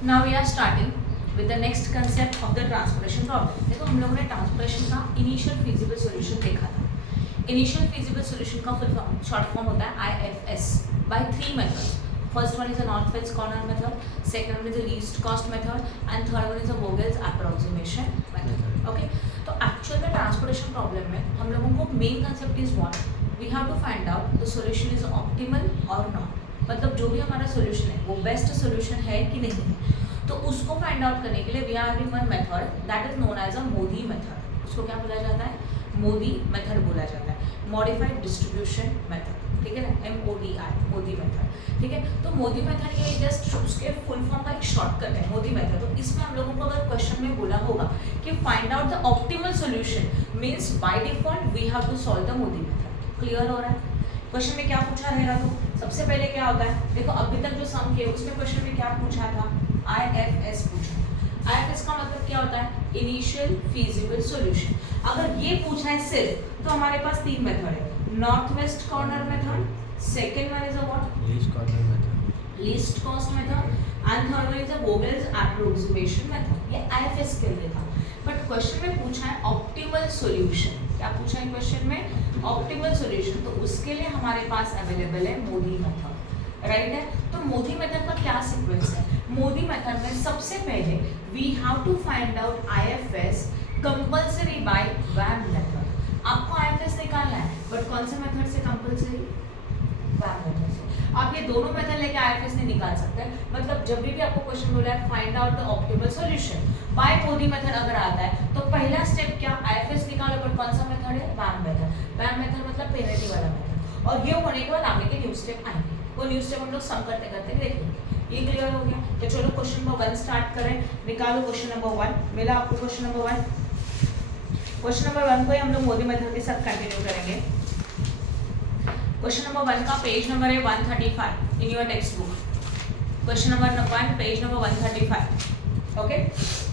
Now we are starting with the next concept of the transportation problem. देखो हम लोगों ने ट्रांसपोर्टेशन का इनिशियल फिजिबल सॉल्यूशन देखा था. इनिशियल फिजिबल सॉल्यूशन का फुल फॉर्म शॉर्ट फॉर्म होता है IFS by three methods. First one is a northwest corner method, second one is a least cost method, and third one is a Vogel's approximation method. Okay? तो actual में transportation problem में हम लोगों को main concept is what we have to find out the solution is optimal और not. मतलब जो भी हमारा सॉल्यूशन है वो बेस्ट सॉल्यूशन है कि नहीं है. तो उसको फाइंड आउट करने के लिए we are having one method that is known as a MODI method. उसको क्या बोला जाता है? मोदी मेथड बोला जाता है. Modified distribution method. ठीक है ना, MODI मोदी मेथड. ठीक है, तो मोदी मेथड ये जस्ट उसके फुल फॉर्म का एक शॉर्टकट है मोदी मेथड. तो इसमें हम लोगों को अगर क्वेश्चन में बोला होगा कि find out the optimal solution means by default we have to solve the MODI method. Clear हो रहा है? क्वेश्चन में क्या पूछा रहेगा? तो सबसे पहले क्या होता है, देखो अभी तक जो सम किए उसमें क्वेश्चन में क्या पूछा था? IFS पूछा. IFS का मतलब क्या होता है? Initial feasible solution. अगर ये पूछा है सिर्फ तो हमारे पास तीन मेथड है. North west corner method, second one is a what? Least corner method, least cost method, and third one is a Vogel's approximation method. ये IFS के लिए था. बट क्वेश्चन में पूछा है ऑप्टिमल सॉल्यूशन. क्या पूछा है क्वेश्चन में? Optimal solution. तो उसके लिए हमारे पास अवेलेबल है मोदी मेथड. राइट है. तो मोदी मेथड का क्या सीक्वेंस है? मोदी मेथड में सबसे पहले we have to find out IFS compulsory by VAM method. आपको IFS निकालना है बट कौन से मेथड से कंपल्सरी? वैन मेथड से. आप ये दोनों मेथड लेके IFS नहीं निकाल सकते. मतलब जब भी आपको क्वेश्चन बोला है find out the optimal solution bye Modi method अगर आता है तो पहला स्टेप क्या? IFS निकालो. बट कौन सा मेथड है? VAM method. वैन मेथड मतलब पेनल्टी वाला मेथड. और ये होने के बाद आगे के न्यू स्टेप आएंगे. वो न्यू स्टेप हम लोग सम करते करते देखेंगे. ये क्लियर हो गया? तो चलो क्वेश्चन नंबर 1 स्टार्ट करें. निकालो क्वेश्चन नंबर 1. मिला आपको क्वेश्चन नंबर 1? क्वेश्चन नंबर 1 को ही हम लोग मोदी मेथड के साथ कंटिन्यू करेंगे. क्वेश्चन नंबर 1 का पेज नंबर है 135 in your text book. Question number 1 page number 135. Okay,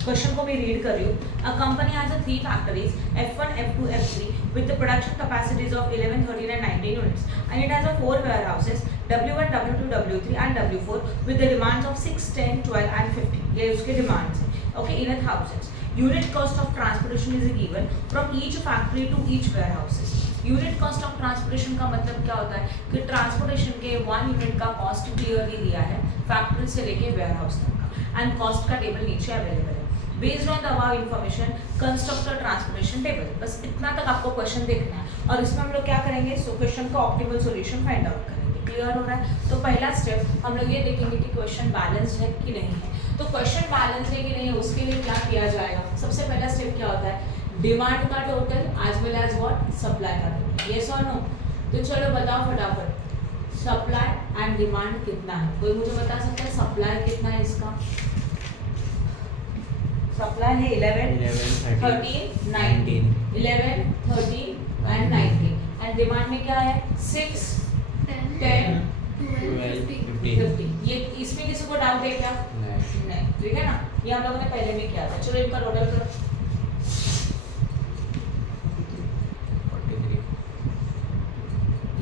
question को मैं रीड कर रही हूँ. A company has a 3 factories F1, F2, F3 with the production capacities of 11, 13 and 19 units, and it has a 4 warehouses W1, W2, W3 and W4 with the demands of 6, 10, 12 and 15. ये उसके demands हैं. Okay, in a thousands. Unit cost of transportation is given from each factory to each warehouses. Unit cost of transportation का मतलब क्या होता है कि transportation के 1 यूनिट का कॉस्ट क्लियरली दिया है फैक्ट्री से लेके वेयर हाउस तक का. एंड कॉस्ट का टेबल नीचे अवेलेबल है. Based on the above information construct the transportation table. बस इतना तक आपको क्वेश्चन देखना है. और इसमें हम लोग क्या करेंगे? सो क्वेश्चन का ऑप्टिमल सॉल्यूशन फाइंड आउट करेंगे. क्लियर हो रहा है? तो पहला स्टेप हम लोग ये देखेंगे कि क्वेश्चन बैलेंस्ड है कि नहीं है. तो क्वेश्चन बैलेंस है कि नहीं है उसके लिए क्या किया जाएगा? सबसे पहला स्टेप क्या होता है? डिमांड का total as well as what? Supply का टोटल. यस और नो? तो चलो बताओ फटाफट. सप्लाई एंड डिमांड कितना है? कोई मुझे बता सकता है सप्लाई कितना है इसका? सप्लाई है 11, 13, 19. 11, 13 एंड 19. एंड डिमांड में क्या है? 6, 10, 12, 15. ये इसमें किसी को डाउट है क्या? नहीं. ठीक है ना, ये हम लोगों ने पहले भी किया था. चलो इनका टोटल करो. 43.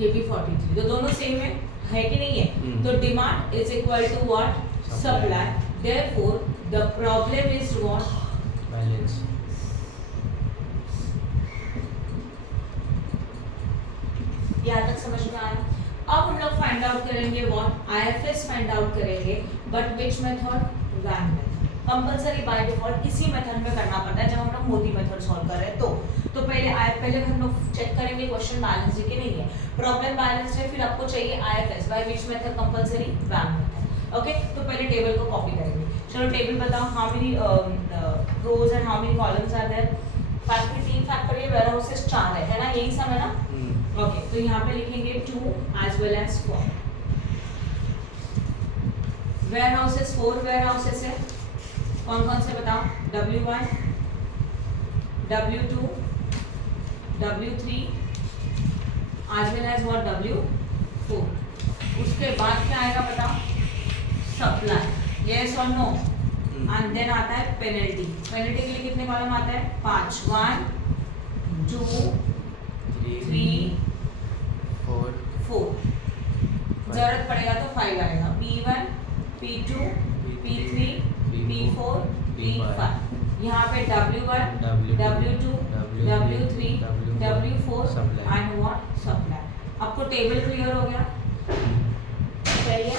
ये भी 43. तो दोनों सेम है कि नहीं है? तो demand is equal to what? Supply. Therefore the problem is what? Balance. यहाँ तक समझ में आया? अब हम लोग फाइंड आउट करेंगे व्हाट? IFS फाइंड आउट करेंगे. But which method? VAM method. Compulsory by default इसी मेथड में करना पड़ता है जब हम लोग मोदी मेथड सॉल्व कर रहे हैं. तो पहले हम लोग चेक करेंगे क्वेश्चन बैलेंस है कि नहीं है. प्रॉब्लम बैलेंस है. फिर आपको चाहिए IFS by which method? Compulsory VAM method. Okay, तो पहले टेबल को कॉपी करेंगे. चलो टेबल बताओ. How many rows and how many columns are there? Factory 3 factory warehouses 4 है ना? यही सब है ना? ओके, तो यहाँ पे लिखेंगे 2 as well as 4. Warehouses 4 warehouses है. कौन कौन से बताओ? W1, W2, W3 as well as what? W4. उसके बाद क्या आएगा बताओ? सप्लाई. यस और नो? एंड देन आता है पेनल्टी. पेनल्टी के लिए कितने कॉलम आता है? 5. 1, 2, 3, 4. जरूरत पड़ेगा तो 5 आएगा. P1, P2, P3 P4 P5, यहाँ पे W1 W2 W3 W4 Supply. And what supply. आपको टेबल क्लियर हो गया? सही है।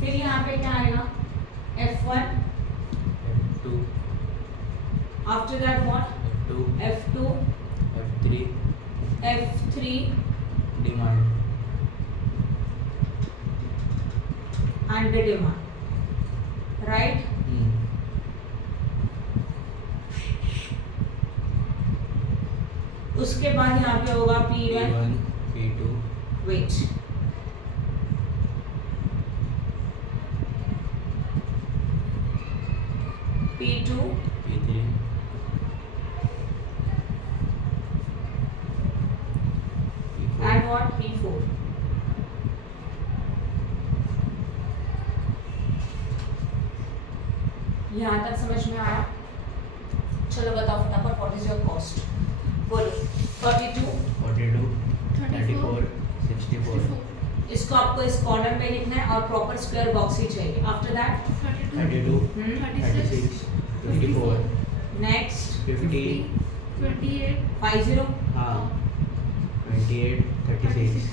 फिर यहाँ पे क्या आएगा? F1, F2 after that what? F2 F2 F3 F3 demand and the demand, right? उसके बाद यहाँ पे होगा P1 P2 wait, P2 P3 and what? P4। यहाँ तक समझ में आया? चलो बताओ फटाफट, व्हाट इज योर कॉस्ट? बोलो। 42, 42 34 64 इसको आपको इस कॉलम में लिखना है और प्रॉपर स्क्वायर बॉक्स ही चाहिए। आफ्टर दैट 32 36 54 नेक्स्ट 50 50 हाँ 28 36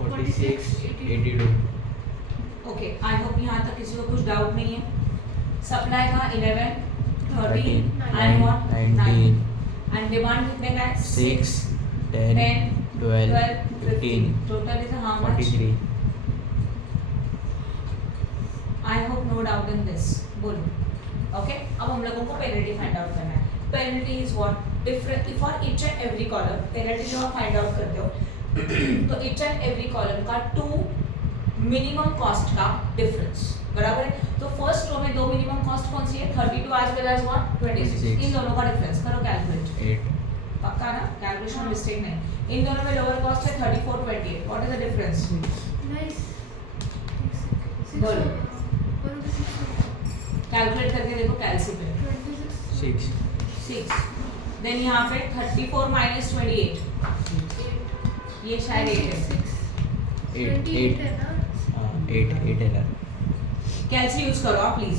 46 82 ओके। आई होप यहाँ तक किसी को कुछ डाउट नहीं है। सप्लाई का 11 13 एंड व्हाट? 19 एंड डिमांड कितने का है? 6 10 12 15 total is how much? 43 I hope no doubt in this. बोलो। ओके, अब हम लोगों को पेनल्टी फाइंड आउट करना है। Penalty is what? Different for each and every column. Penalty जो आप फाइंड आउट करते हो तो ईच एंड एवरी कॉलम का 2 मिनिमम कॉस्ट का डिफरेंस, बराबर है? तो फर्स्ट रो में 2 मिनिमम कॉस्ट कौन सी है? 32 एज वेल एज व्हाट? 26। इन दोनों का डिफरेंस करो कैलकुलेट। 8 पक्का ना? कैलकुलेशन में मिस्टेक नहीं। इन दोनों में लोअर कॉस्ट है 34 28। What is the difference? बोलो। कैलकुलेट करके देखो कैलसी पे। 6 6 देन यहाँ पे 34 माइनस 28, ये शायद 8 है। 8 8 है ना कैलसी यूज करो आप प्लीज।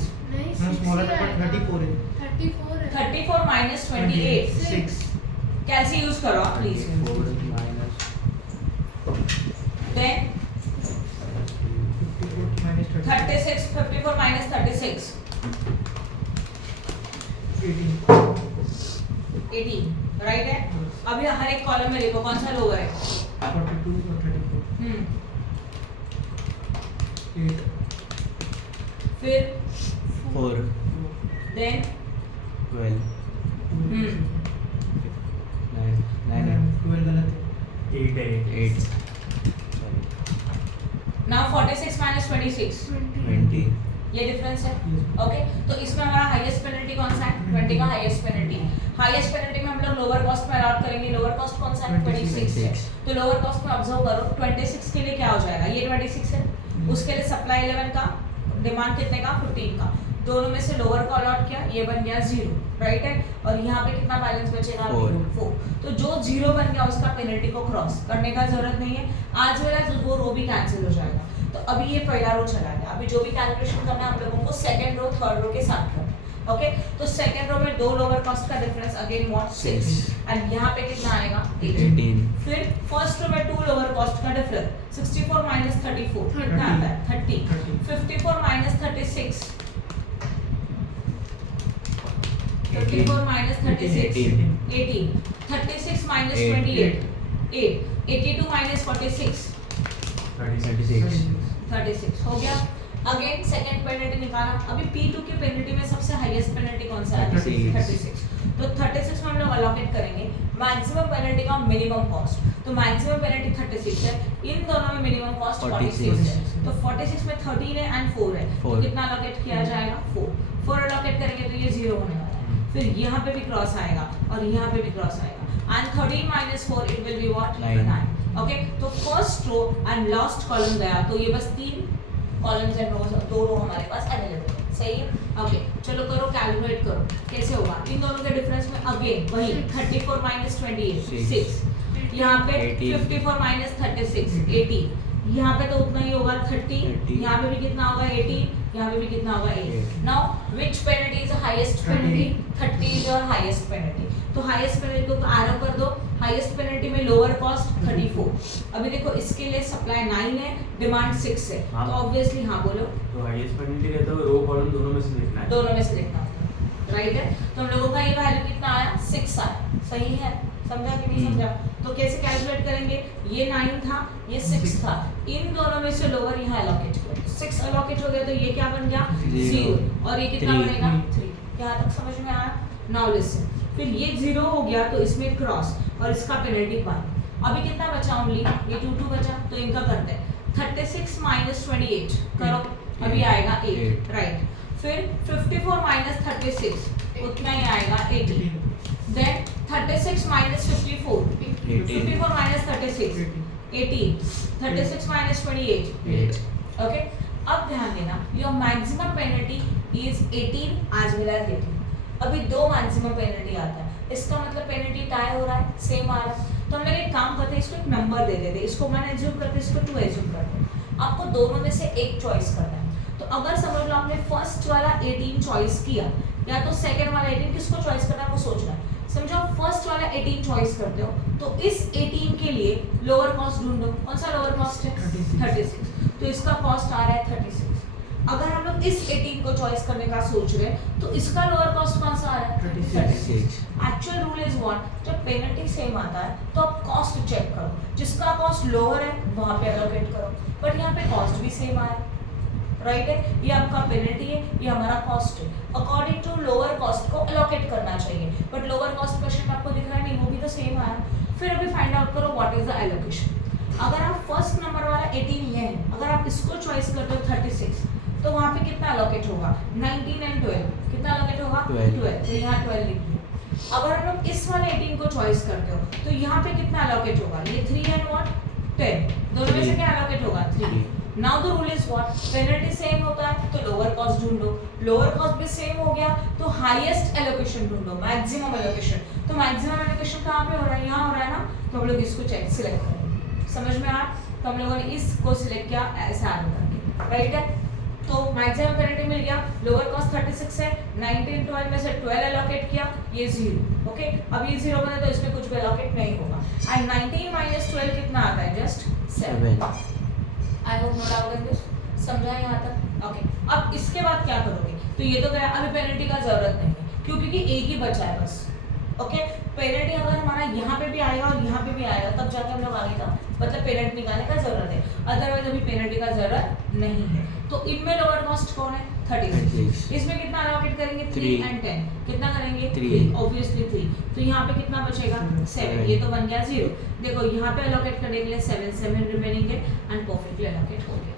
स्मॉलर पर 34 है 34 माइनस 28 6 कैलसी यूज करो आप please. 4 minus then 54 minus 36 54 minus 36 18 18, right है? अभी हर एक कॉलम में देखो कौन सा लोअर है। 42 और 34 8 फिर 4 देन 12 9 12 गलत है 8 नाउ 46 माइनस 26, 20 ये डिफरेंस है। ओके, तो इसमें हमारा हाईएस्ट पेनल्टी कौन सा है? 20 का हाईएस्ट पेनल्टी। हाईएस्ट पेनल्टी में हम लोग लोअर कॉस्ट में अलॉट करेंगे। लोअर कॉस्ट कौन सा है? 26 है। तो लोअर कॉस्ट में ऑब्जर्व करो 26 के लिए क्या हो जाएगा? ये 26 है, उसके लिए सप्लाई 11 का, डिमांड कितने का? 15 का। दोनों में से लोअर को अलॉट किया, ये बन गया 0, राइट है? और यहाँ पे कितना बैलेंस बचेगा? 4। तो जो 0 बन गया उसका पेनल्टी को क्रॉस करने का जरूरत नहीं है। आज वाला वो रो भी कैंसिल हो जाएगा। तो अभी ये पहला रो चला गया। अभी जो भी कैलकुलेशन करना है हम लोगों को सेकंड रो थर्ड रो के साथ करना है। ओके, तो सेकंड रो में 2 लोअर कॉस्ट का डिफरेंस अगेन व्हाट? 6 एंड यहाँ पे कितना आएगा? 18। फिर फर्स्ट रो में 2 लोअर कॉस्ट का डिफरेंस 64 माइनस 34 कितना आता है? 30। 54 माइनस 36 54 माइनस 36 18। 36 माइनस 28 8। 82 माइनस 46 36 हो गया। अगेन सेकंड पेनल्टी निकाला। अभी P2 की पेनल्टी में सबसे हाईएस्ट पेनल्टी कौन सा है? 36। तो 36 में हम लोग अलॉकेट करेंगे मैक्सिमम पेनल्टी का मिनिमम कॉस्ट। तो मैक्सिमम पेनल्टी 36 है, इन दोनों में मिनिमम कॉस्ट 46 है। तो 46 में 13 है एंड 4 है, तो कितना अलॉकेट किया जाएगा? 4 अलॉकेट करेंगे तो ये 0 होने वाला है। फिर यहाँ पे भी क्रॉस आएगा और यहाँ पे भी क्रॉस आएगा एंड 13 माइनस 4 it will be what? 9। Okay, तो first row and last column गया, तो ये बस 3 कॉलम्स एंड रोज, 2 रो हमारे पास अवेलेबल है। सही है? ओके, चलो करो कैलकुलेट करो कैसे होगा। इन दोनों के डिफरेंस में अगेन वही 34 माइनस 28 6, यहाँ पे 54 माइनस 36 18, यहाँ पे तो उतना ही होगा 30, 30, यहाँ पे भी कितना होगा 18, यहाँ पे भी कितना होगा 8. 8. Now which penalty is the highest 30. Penalty? 30 is your highest penalty. तो हाईएस्ट पेनल्टी को एरो कर दो. हाईएस्ट पेनल्टी में लोअर कॉस्ट 34. अभी देखो इसके लिए सप्लाई 9 है, डिमांड 6 है. हाँ. तो ऑब्वियसली हाँ बोलो, तो हाईएस्ट पेनल्टी रहता है रो कॉलम दोनों में से देखना है। दोनों में से देखना होगा, राइट है. तो हम लोगों का ये वैल्यू कितना आया? 6 आया. सही है, समझा कि नहीं समझा? तो कैसे कैलकुलेट करेंगे? ये 9 था, ये 6 था, इन दोनों में से लोअर यहाँ एलोकेट किया. 6 एलोकेट हो गया तो ये क्या बन गया? 0. और ये कितना 3. बनेगा? 3. यहाँ तक समझ में आया? Now listen. फिर ये 0 हो गया तो इसमें क्रॉस और इसका पेनल्टी 1. अभी कितना बचा? ओनली ये 2 बचा. तो इनका करते हैं 36 माइनस 28 करो. अभी आएगा 8, राइट. फिर 54 माइनस 36 उतना ही आएगा 80. Then 36 minus 54, 54 minus 36 18, 36 minus 28 8. Okay. अब ध्यान देना, your maximum penalty is 18 as well as 18. अभी दो मैक्सिमम पेनल्टी आता है, इसका मतलब पेनल्टी टाई हो रहा है, सेम आ रहा है. तो हम लोग एक काम करते हैं, इसको एक नंबर दे देते हैं. इसको 1 एज्यूम करते हैं, इसको 2 एज्यूम करते हैं. आपको दोनों में से एक चॉइस करना है. तो अगर समझ लो आपने फर्स्ट वाला 18 चॉइस किया या तो सेकंड वाला 18, किसको चॉइस करना है वो सोचना है. समझो आप फर्स्ट वाला 18 चॉइस करते हो तो इस 18 के लिए लोअर कॉस्ट ढूंढो. कौन सा लोअर कॉस्ट है? 36. तो इसका कॉस्ट आ रहा है 36. अगर हम लोग इस 18 को चॉइस करने का सोच रहे हैं तो इसका लोअर कॉस्ट कौन सा आ रहा है? 36. एक्चुअल रूल इज व्हाट, जब पेनल्टी सेम आता है तो आप कॉस्ट चेक करो. जिसका कॉस्ट लोअर है वहां पे एलोकेट करो. बट यहाँ पे कॉस्ट भी सेम आया, राइट है. ये आपका पेनल्टी है, ये हमारा कॉस्ट है. अकॉर्डिंग टू लोअर कॉस्ट को एलोकेट करना चाहिए. बट लोअर कॉस्ट क्वेश्चन आपको दिख रहा है नहीं, वो भी तो सेम आया. फिर अभी फाइंड आउट करो व्हाट इज द एलोकेशन. अगर आप फर्स्ट नंबर वाला 18 ये है, अगर आप इसको चॉइस करते हो 36, तो वहां पे कितना एलोकेट होगा? 19 एंड 12. कितना एलोकेट होगा? 12. तो यहाँ 12 लिख दिया. अगर हम लोग इस वाले 18 को चॉइस करते हो तो यहाँ पे कितना एलोकेट होगा? ये 3 एंड व्हाट 10. दोनों में से क्या एलोकेट होगा? 3. Now the rule is what, penalty same होता है तो लोअर कॉस्ट ढूंढो. लोअर कॉस्ट भी सेम हो गया तो हाईएस्ट एलोकेशन ढूंढो, मैक्सिमम एलोकेशन. तो मैक्सिमम एलोकेशन कहाँ पे हो रहा है? यहाँ हो रहा है ना. तो हम लोग इसको चेक सिलेक्ट करेंगे. समझ में आया? तो हम लोगों ने इसको सिलेक्ट किया ऐसे आगे करके, राइट है. तो मैक्सिमम पेनल्टी मिल गया. लोअर कॉस्ट 36 है, 19 12 में से 12 एलोकेट किया, ये 0. ओके. अब ये 0 बने तो इसमें कुछ भी एलोकेट नहीं होगा. एंड 19 माइनस 12 कितना आता है? Just 7. I hope no doubt in this. समझा यहाँ तक? ओके. अब इसके बाद क्या करोगे? तो ये तो गया, अभी पेनल्टी का जरूरत नहीं है क्योंकि एक ही बचा है बस. ओके. पेनल्टी अगर हमारा यहाँ पे भी आएगा और यहाँ पे भी आएगा तब जाके हम लोग आगे का मतलब पेनल्टी निकालने का जरूरत है. अदरवाइज अभी पेनल्टी का जरूरत नहीं है. तो इनमें लोअर कॉस्ट कौन है? 36. इसमें कितना एलोकेट करेंगे? 3 एंड 10. कितना करेंगे? 3. ऑब्वियसली 3. तो यहाँ पे कितना बचेगा? 7. ये तो बन गया 0. देखो यहाँ पे एलोकेट करने के लिए 7 रिमेनिंग है एंड परफेक्टली एलोकेट हो गया.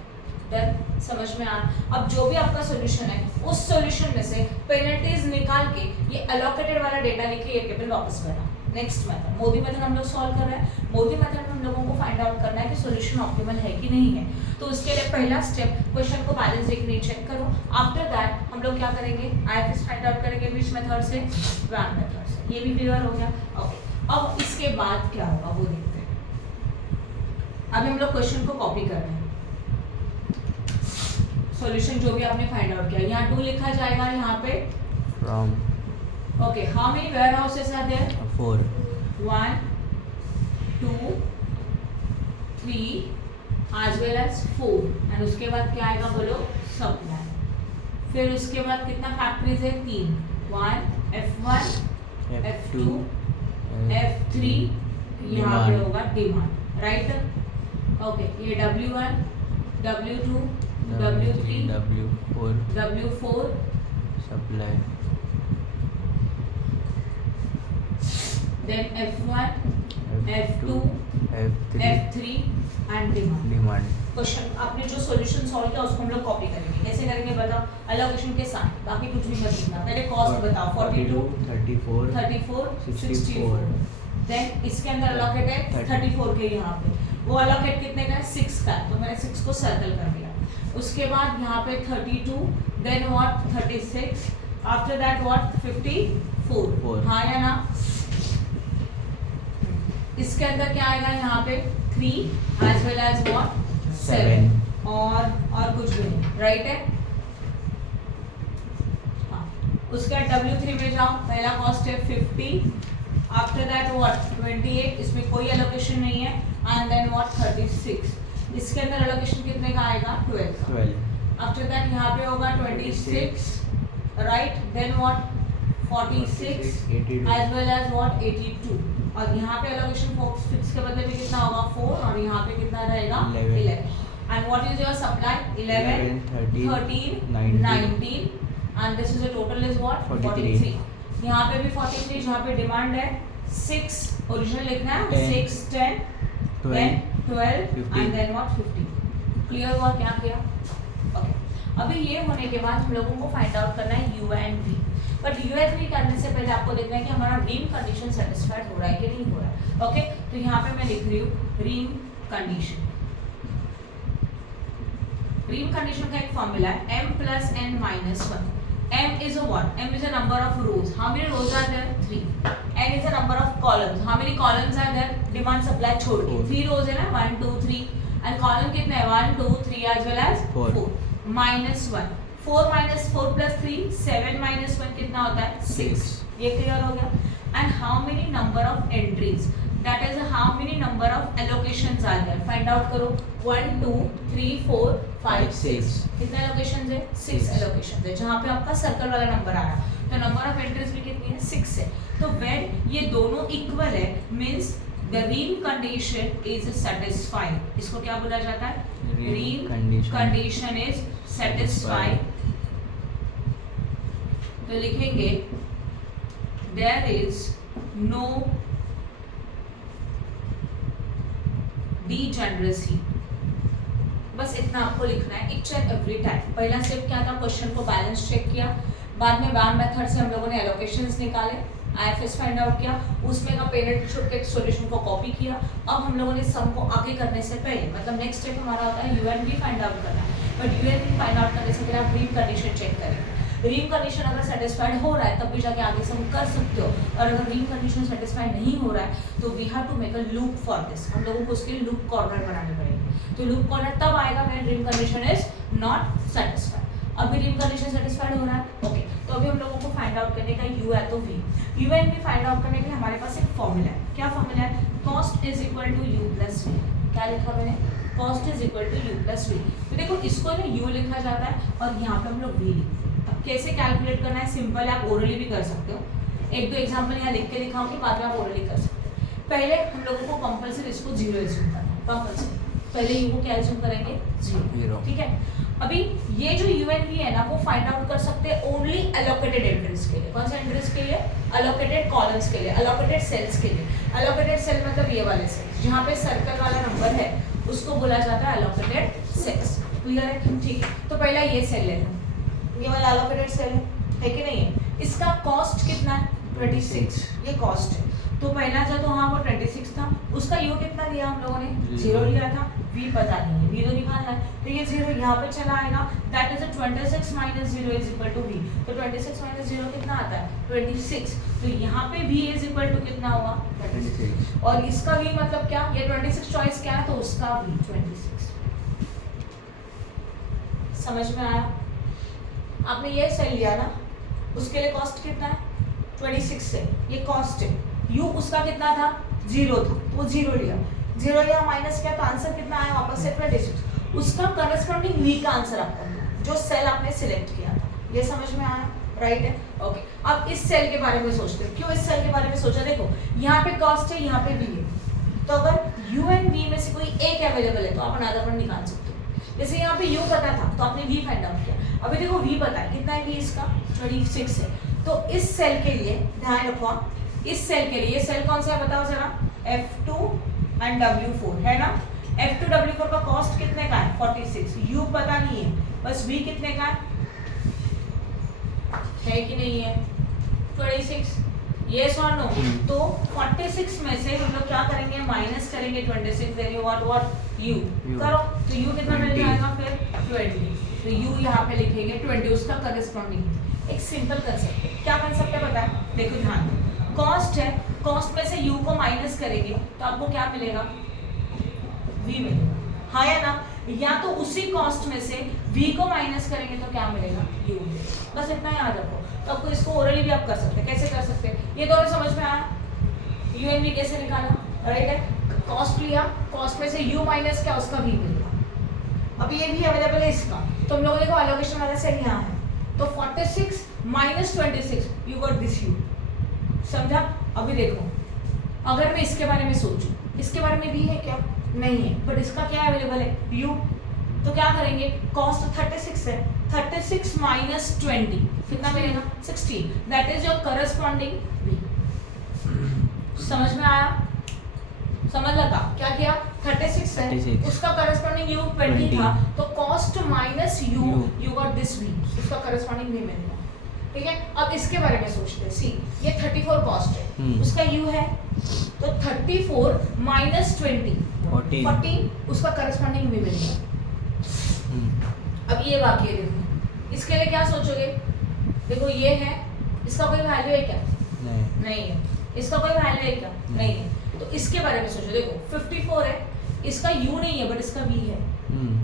डन. समझ में आ. अब जो भी आपका सॉल्यूशन है उस सॉल्यूशन में से पेनल्टीज निकाल के ये एलोकेटेड वाला डेटा लेके ये टेबल वापस बना. नेक्स्ट मेथड, मोदी मेथड हम लोग सॉल्व कर रहे हैं. मोदी मेथड में हम लोगों को फाइंड आउट करना है कि सॉल्यूशन ऑप्टिमल है कि नहीं है. तो उसके लिए पहला स्टेप, क्वेश्चन को बैलेंस देखने चेक करो. आफ्टर दैट हम लोग क्या करेंगे? आईएफएस फाइंड आउट करेंगे. विच मेथड से? वैन मेथड से. ये भी क्लियर हो गया. ओके. अब इसके बाद क्या होगा वो देखते हैं. अभी हम लोग क्वेश्चन को कॉपी कर रहे हैं. सॉल्यूशन जो भी आपने फाइंड आउट किया, यहाँ 2 लिखा जाएगा यहाँ पे. From Okay, how many warehouses are there? 4. 1, 2, 3 as well as 4. And उसके बाद क्या आएगा बोलो? सप्लाई. फिर उसके बाद कितना फैक्ट्रीज है? 3. 1 F1 F2 F3. यहाँ पे होगा डिमांड, राइट. ओके. ये W1 W2 W3 W4 supply. then F1 F2 F3 and demand. Question आपने जो सॉल्यूशन सॉल्व किया उसको हम लोग कॉपी करेंगे. कैसे करेंगे बताओ? एलोकेशन के साथ, बाकी कुछ भी मत लिखना. पहले कॉस्ट बताओ. 42 34 64. देन इसके अंदर एलोकेट है 34 के. यहाँ पे वो एलोकेट कितने का है? 6 का. तो मैंने 6 को सर्कल कर दिया. उसके बाद यहाँ पे 32, then what 36, after that what 54. हाँ या ना? इसके अंदर क्या आएगा? यहाँ पे 3 एज वेल एज व्हाट 7 और कुछ भी नहीं, राइट है। हाँ, उसके बाद W3 में जाओ, पहला कॉस्ट है 50, आफ्टर दैट व्हाट 28, इसमें कोई एलोकेशन नहीं है, एंड देन व्हाट 36, इसके अंदर एलोकेशन कितने का आएगा 12 का। 12 आफ्टर दैट यहाँ पे होगा 26, right, then what 46 as well as what 82, और यहाँ पे एलोकेशन फिक्स के बदले में कितना होगा 4, और यहाँ पे कितना रहेगा 11, and what is your supply 11 13 19 and this is the total is what 43, यहाँ पे भी 43, जहाँ पे डिमांड है 6, ओरिजिनल लिखना है 6 10 then 12 and then what 50, clear हुआ क्या किया। ओके, अभी ये होने के बाद हम लोगों को फाइंड आउट करना है u and v, but u and v करने से पहले आपको देखना है कि हमारा रीम कंडीशन सेटिस्फाइड हो रहा है कि नहीं हो रहा है। ओके, तो यहाँ पे मैं लिख रही हूँ रीम कंडीशन। रीम कंडीशन का एक फॉर्मूला है m plus n minus 1. m is a what? m is a number of rows. How many rows are there? 3. n is a number of columns. How many columns are there? Demand supply छोड़ के 3 rows है ना, 1 2 3, and column कितने हैं 1 2 3 as well as 4. minus 1, 4 minus 4 plus 3 7 minus 1 कितना होता है 6. ये क्लियर हो गया। and how many number of entries, that is how many number of allocations are there, find out करो 1 2 3 4 5 6, कितने allocations है 6 allocations है, जहाँ पे आपका सर्कल वाला नंबर आ रहा, तो नंबर ऑफ एंट्रीज भी कितनी है 6 है। तो when ये दोनों इक्वल है means the rim condition is satisfied, इसको क्या बोला जाता है रीम कंडीशन इज satisfied। तो लिखेंगे there is no degeneracy, बस इतना आपको लिखना है each and every time। पहला स्टेप क्या था, क्वेश्चन को बैलेंस चेक किया, बाद में बार मेथड से हम लोगों ने एलोकेशंस निकाले, आईएफएस फाइंड आउट किया, उसमें का पेरेंट के सॉल्यूशन को कॉपी किया। अब हम लोगों ने सम को आगे करने से पहले मतलब नेक्स्ट स्टेप हमारा होता है यूएनवी फाइंड आउट करना, बट यूएनवी फाइंड आउट करने से पहले आप रीम कंडीशन चेक करेंगे। रीम कंडीशन अगर सेटिस्फाइड हो रहा है तब भी जाके आगे सम कर सकते हो, और अगर रीम कंडीशन सेटिस्फाइड नहीं हो रहा है तो we have to make a loop for this, हम लोगों को उसके लिए लूप कॉर्नर बनाने पड़ेंगे। तो लूप कॉर्नर तब आएगा when rim condition is not satisfied. अभी रीम कंडीशन सेटिस्फाइड हो रहा है, ओके, तो अभी हम लोगों को फाइंड आउट करने का यू है तो v, u and we find out करने के लिए हमारे पास एक फॉर्मूला है। क्या फॉर्मूला है, cost is equal to u plus v. क्या लिखा मैंने, cost is equal to u plus v. तो देखो इसको ना यू लिखा जाता है और यहाँ पे हम लोग वी लिखते हैं। अब कैसे कैलकुलेट करना है, सिंपल है, आप ओरली भी कर सकते हो। एक दो एग्जाम्पल यहाँ लिख के दिखाऊंगी, बाद में आप ओरली कर सकते हैं। पहले हम लोगों को कंपल्सरी इसको जीरो एज्यूम करना है, कंपल्सरी पहले यू को क्या एज्यूम करेंगे जीरो, ठीक है। अभी ये जो यू एंड वी है ना वो फाइंड आउट कर सकते हैं ओनली एलोकेटेड एंट्रीज के लिए। कौन से एंट्रीज के लिए, एलोकेटेड कॉलम्स के लिए, एलोकेटेड सेल्स के लिए। एलोकेटेड सेल मतलब ये वाले सेल्स जहाँ पे सर्कल वाला नंबर है उसको बोला जाता है एलोकेटेड सेल्स, क्लियर है, ठीक है। तो पहला ये सेल ले लो, ये वाला एलोकेटेड सेल है कि नहीं है, इसका कॉस्ट कितना है 26, ये कॉस्ट है। तो पहला जो तो हाँ वो 26 था, उसका यू कितना दिया हम लोगों ने, जीरो लिया था, वी पता नहीं है, वी तो निकालना है, तो ये जीरो यहाँ पे चला आएगा, that is 26 minus zero is equal to v. तो 26 माइनस जीरो कितना आता है 26, तो यहाँ पे वी इज इक्वल टू कितना होगा 26, और इसका वी मतलब क्या, ये 26 चॉइस क्या है तो उसका वी 26। समझ में आया, आपने ये सेल लिया ना, उसके लिए कॉस्ट कितना है 26 से, ये कॉस्ट है, यू उसका कितना था जीरो था, वो जीरो लिया माइनस किया तो आंसर कितना आया वापस से 26, उसका करस्पॉन्डिंग वी का आंसर आपका जो सेल आपने सिलेक्ट किया था। ये समझ में आया, राइट है, ओके। अब इस सेल के बारे में सोचते हैं, क्यों इस सेल के बारे में सोचा, देखो यहाँ पे कॉस्ट है, यहाँ पे वी है, तो अगर यू एंड वी में से कोई एक अवेलेबल है तो आप अनदर वन निकाल सकते हो। जैसे यहाँ पे यू पता था तो आपने वी फाइंड आउट किया, अभी देखो वी पता है कितना है, वी इसका 26 है। तो इस सेल के लिए ध्यान रखो, इस सेल के लिए, ये सेल कौन सा है बताओ जरा, F2 एंड W4 है ना। F2 W4 का कॉस्ट कितने का है 46, U पता नहीं है, बस V कितने का है कि नहीं है 26, yes or no। तो 46 में से हम लोग क्या करेंगे, माइनस करेंगे 26, देन यू व्हाट U करो, तो U कितना मिल जाएगा फिर 20, तो U यहाँ पे लिखेंगे 20, उसका करस्पॉन्डिंग। एक सिंपल कंसेप्ट है, क्या कंसेप्ट है पता है, देखो ध्यान, कॉस्ट है, कॉस्ट में से यू को माइनस करेंगे तो आपको क्या मिलेगा, वी मिलेगा, हाँ या ना। या तो उसी कॉस्ट में से v को माइनस करेंगे तो क्या मिलेगा, u मिलेगा। बस इतना याद रखो। तो आपको इसको ओरली भी आप कर सकते हैं। कैसे कर सकते हैं, ये दोनों समझ में आया, u एंड v कैसे निकाला, राइट है। कॉस्ट लिया, कॉस्ट में से u माइनस क्या, उसका v मिलेगा। अब ये भी अवेलेबल है इसका, तो हम लोगों ने देखो एलोकेशन वाला सेल यहाँ है, तो 46 minus 26 you got this u, समझा। अभी देखो अगर मैं इसके बारे में सोचूं, इसके बारे में भी है क्या, नहीं है, बट इसका क्या अवेलेबल है, u। तो क्या करेंगे, कॉस्ट 36 है, 36 माइनस 20 कितना मिलेगा, 16, that is your corresponding v। समझ में आया, समझ लगा, क्या किया, 36 है, 36. उसका करस्पॉन्डिंग u 20 था, तो cost minus u, you got this v, उसका करस्पॉन्डिंग v मिल गया। ठीक है, अब इसके बारे में सोचते हैं। सी ये 34 कॉस्ट है, उसका u है, तो 34 माइनस 20 14, उसका करस्पॉन्डिंग v मिल गया। अब ये बाकी है, देखो इसके लिए क्या सोचोगे, देखो ये है, इसका कोई वैल्यू है क्या, नहीं है, इसका कोई वैल्यू है क्या, नहीं है, तो इसके बारे में सोचो। देखो 54 है, इसका u नहीं है बट इसका v है,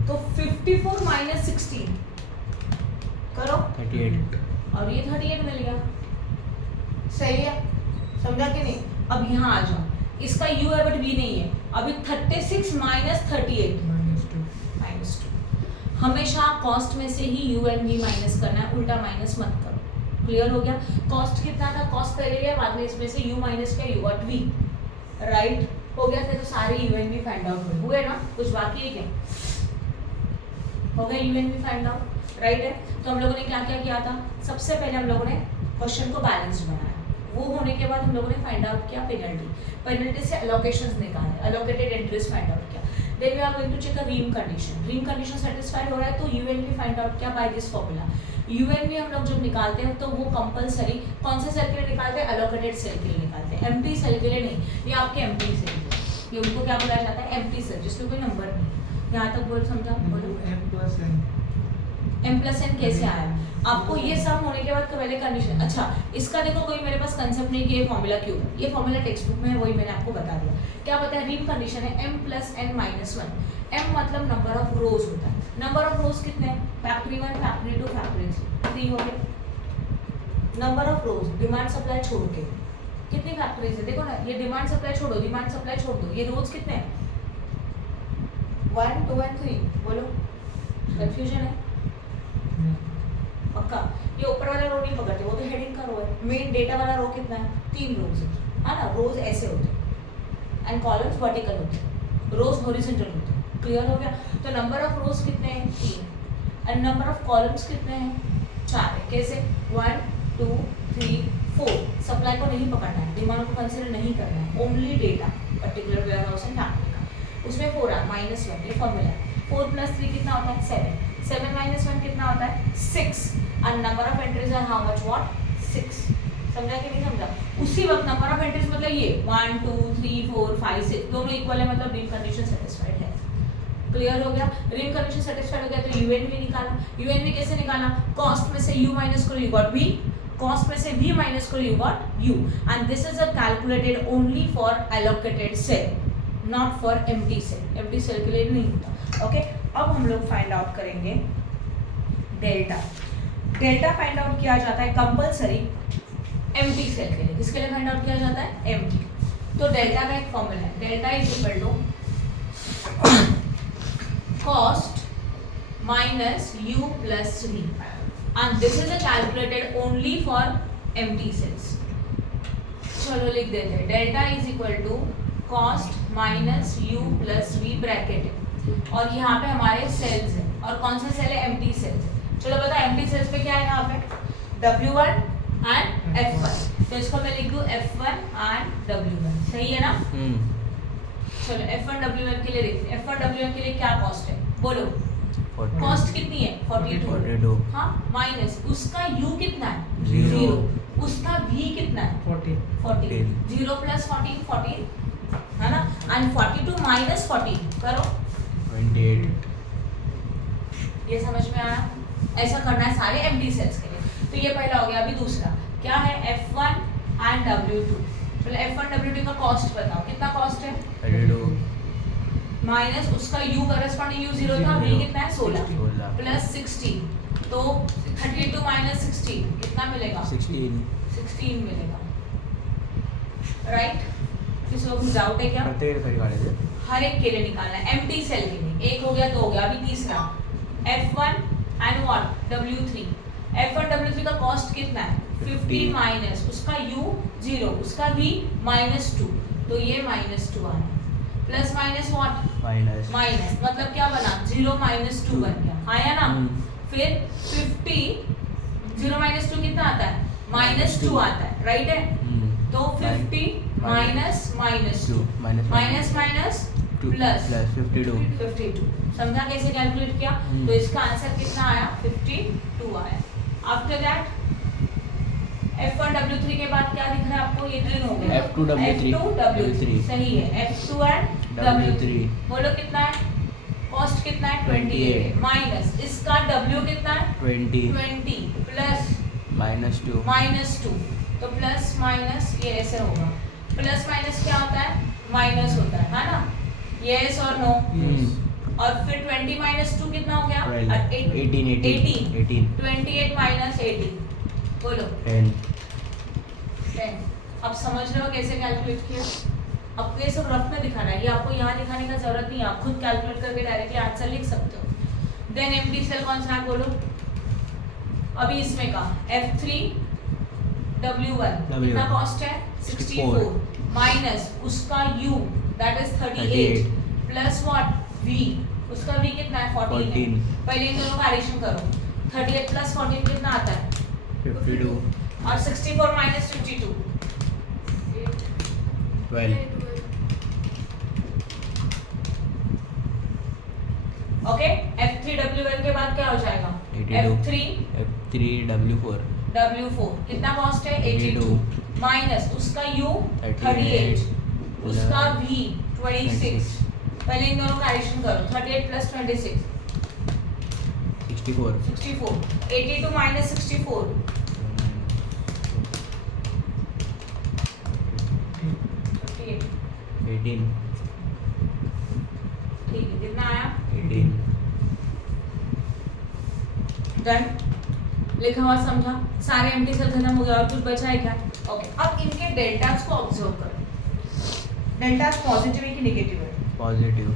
तो 54 माइनस 16 करो 38, और ये 38 मिल गया। सही है, समझा कि नहीं। अब यहाँ आ जाओ, इसका u है बट v नहीं है, अभी 36 माइनस 38 माइनस 2। हमेशा कॉस्ट में से ही u एंड v माइनस करना है, उल्टा माइनस मत करो। क्लियर हो गया, कॉस्ट कितना था, कॉस्ट पहले लिया, बाद में इसमें से u माइनस किया, you got v, राइट हो गया। फिर तो सारे u and v find out हुए ना, कुछ बाकी है क्या, हो गया u and v find out, right है। तो हम लोगों ने क्या क्या किया था, सबसे पहले हम लोगों ने क्वेश्चन को बैलेंस्ड बनाया, वो होने के बाद हम लोगों ने फाइंड आउट किया पेनल्टी से एलोकेशंस निकाले, एलोकेटेड एंट्रीज फाइंड आउट किया। Then we are going to check a ream condition satisfied हो रहा है तो you and we find out किया by this formula. You and we हम लोग जब निकालते हैं तो वो कंपलसरी कौन से सेल के लिए निकालते हैं, एलोकेटेड सेल के लिए निकालते हैं, एम्प्टी सेल के लिए नहीं। ये आपके एम्प्टी सेल, ये उनको क्या बोला जाता है, एम्प्टी सेल, जिसमें कोई नंबर नहीं। यहाँ तक बोल समझा, बोलो m प्लस n कैसे आया, आपको ये सम होने के बाद पहले कंडीशन। अच्छा इसका देखो कोई मेरे पास कंसेप्ट नहीं कि ये फॉर्मूला क्यों है, ये फॉर्मूला टेक्स्ट बुक में है, वही मैंने आपको बता दिया। क्या पता है, रीम कंडीशन है m plus n minus 1। m मतलब नंबर ऑफ रोज होता है, नंबर ऑफ रोज कितने हैं, फैक्ट्री 1 फैक्ट्री 2 फैक्ट्री 3 हो गए। Number of rose demand supply छोड़ के कितनी फैक्ट्रीज है, देखो ना, ये डिमांड सप्लाई छोड़ो, डिमांड सप्लाई छोड़ दो, ये रोज कितने हैं, 1 2 एंड 3, बोलो कंफ्यूजन है पक्का। ये ऊपर वाला रो नहीं पकड़ते, वो तो हेडिंग का रो है। मेन डेटा वाला रो कितना है, 3 रोज है, हाँ ना, रोज ऐसे होते हैं एंड कॉलम्स वर्टिकल होते हैं, रोज हॉरिजॉन्टल होते हैं। क्लियर हो गया, तो नंबर ऑफ रोज कितने हैं, 3 एंड नंबर ऑफ कॉलम्स कितने हैं, 4 है। कैसे, 1 2 3 4। सप्लाई को नहीं पकड़ना है, डिमांड को कंसीडर नहीं करना है, only data particular warehouse and factory का। उसमें 4 है माइनस 1, ये फॉर्मूला है। 4 प्लस 3 कितना होता है, 7 7 माइनस 1 कितना होता है, 6 and number of entries are how much, what, 6। समझा कि नहीं समझा। उसी वक्त नंबर ऑफ एंट्रीज मतलब ये 1 2 3 4 5 6 दोनों इक्वल है, मतलब रीम कंडीशन सेटिस्फाइड है। क्लियर हो गया, रीम कंडीशन सेटिस्फाइड हो गया तो यू एंड वी निकाला। यू एंड वी कैसे निकाला, कॉस्ट में से u माइनस करो, यू गॉट v, कॉस्ट में से v माइनस करो, you got u, and this is a calculated only for allocated cell, not for empty cell. Empty cell के लिए नहीं होता। ओके, अब हम लोग फाइंड आउट करेंगे डेल्टा। डेल्टा फाइंड आउट किया जाता है कंपलसरी एम्प्टी सेल के लिए। किसके लिए फाइंड आउट किया जाता है, एम्प्टी। तो डेल्टा का एक फॉर्मूला है, delta is equal to cost minus u plus v, and this is calculated only for empty cells. चलो लिख देते हैं, delta is equal to cost minus u plus v bracket, और यहाँ पे हमारे सेल्स हैं, और कौन सा सेल है, एम्प्टी सेल्स है। चलो बता, एम्प्टी सेल्स पे क्या है यहाँ पे, W1 एंड F1, तो इसको मैं लिख दूँ F1 एंड W1, सही है ना। चलो F1 W1 के लिए देखते हैं, F1 W1 के लिए क्या कॉस्ट है, बोलो, कॉस्ट कितनी है, 42, हाँ, माइनस उसका u कितना है, 0, उसका v कितना है, 14, 0 प्लस 14 है ना, एंड 42 माइनस 14 करो 28। ये समझ में आया, ऐसा करना है सारे एम्प्टी सेल्स के लिए। तो ये पहला हो गया। अभी दूसरा क्या है, F1 एंड W2। चलो F1 W2 का कॉस्ट बताओ, कितना कॉस्ट है, 32, माइनस उसका u करस्पॉन्डिंग u 0 था, v कितना है 16 16 प्लस 16, तो 32 माइनस 16 कितना मिलेगा 16 16 मिलेगा, राइट। किसी को डाउट है क्या? प्रत्येक करी काढायचे हर एक के लिए निकालना है, एम्प्टी सेल के लिए। एक हो गया, दो हो गया, अभी तीसरा F1 and what W3। F1 W3 का कॉस्ट कितना है 50 माइनस उसका U 0, उसका V -2, तो ये -2 आया, plus minus what minus minus, मतलब क्या बना 0 -2 बन गया, आया ना। फिर 50 0 -2 कितना आता है -2 आता है, राइट है। तो 50 माइनस -2 माइनस माइनस प्लस 52, समझा कैसे कैलकुलेट किया? तो इसका आंसर कितना आया 52 आया। आफ्टर दैट F1 W3 के बाद क्या दिख रहा है आपको? ये तीन हो गए, F2 W3 सही है, F2 एंड W3 बोलो कितना है, कॉस्ट कितना है 28 माइनस इसका W कितना है 20 प्लस -2, तो प्लस माइनस ये ऐसे होगा, प्लस माइनस क्या होता है माइनस होता है ना, यस और नो। और फिर 20 माइनस 2 कितना हो गया 18 28 माइनस 18 बोलो 10। अब समझ रहे हो कैसे कैलकुलेट किया? आपको ये सब रफ में दिखाना है, ये आपको यहाँ दिखाने का जरूरत नहीं है, आप खुद कैलकुलेट करके डायरेक्टली आंसर लिख सकते हो। देन एम्प्टी सेल कौन सा है बोलो? अभी इसमें का F3 W1 कितना कॉस्ट है 64 माइनस उसका U that is 38 plus what V उसका V कितना है 14 है। पहले इन दोनों का एडिशन करो, 38 प्लस 14 कितना आता है 52 और 64 माइनस 52 12 ओके। F3 W1 के बाद क्या हो जाएगा 82 F3 W4 कितना कॉस्ट है 82 माइनस उसका U 38 उसका V 26, पहले इन दोनों का एडिशन करो, 38 प्लस 26 64 82 माइनस 64 58 18 ठीक है, कितना आया 18 डन, लिखा हुआ समझा, सारे एम्प्टी सेल खत्म हो गया और कुछ बचा है क्या? ओके, अब इनके डेल्टास को ऑब्जर्व करो, डेल्टास पॉजिटिव है कि नेगेटिव है? पॉजिटिव,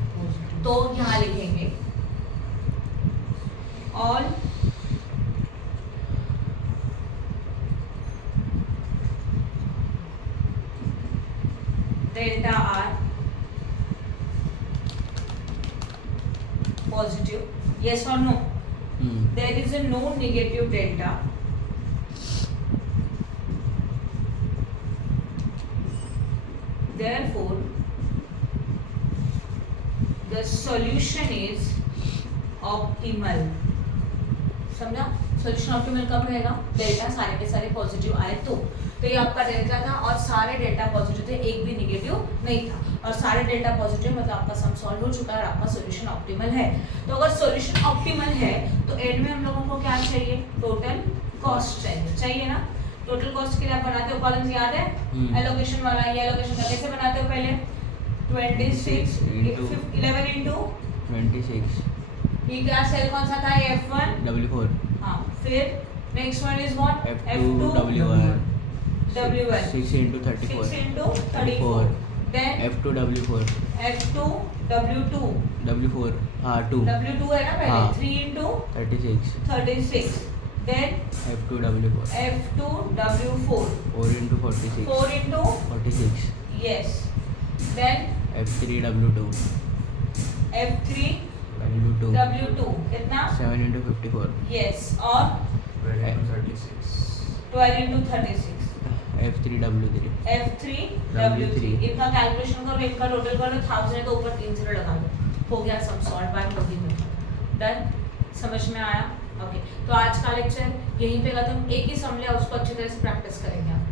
तो यहाँ लिखेंगे all delta R positive, yes और no? There is a no negative delta. Therefore, the solution is optimal. समझा? सोल्यूशन ऑप्टिमल कब रहेगा? डेल्टा सारे के सारे पॉजिटिव आए तो ये आपका डेल्टा था और सारे डेल्टा पॉजिटिव थे, एक भी नेगेटिव नहीं था, और सारे डेल्टा पॉजिटिव मतलब आपका सम सॉल्व हो चुका है और आपका सॉल्यूशन ऑप्टिमल है। तो अगर सॉल्यूशन ऑप्टिमल है तो एंड में हम लोगों को क्या चाहिए? टोटल कॉस्ट चाहिए ना। टोटल कॉस्ट के लिए आप बनाते हो कॉलम्स, याद है एलोकेशन वाला? ये एलोकेशन का कैसे बनाते हो? पहले 26 11 into 26 ये क्या सेल कौन सा था? F1 W4 हाँ, फिर next one is what? F2 W1 W1 6 into 34 6 into 34 then F2 W4 F2 W2 W4 हाँ 2 W2 है ना पहले, हाँ। 3 into 36 36 then F2 W4 F2 W4 4 into 46 4 into 46 yes then F3 W2 F3 W2 W2 कितना? 7 into 54 yes और 12 into 36 12 into 36 F3 W3 F3 W3 इनका calculation करो, इनका टोटल करो, 1000 है तो ऊपर 3 जीरो लगा दो, हो गया sum solve by Modi method. Done, समझ में आया? ओके, तो आज का लेक्चर यहीं पे खत्म। एक ही सम लिया, उसको अच्छी तरह से प्रैक्टिस करेंगे आप।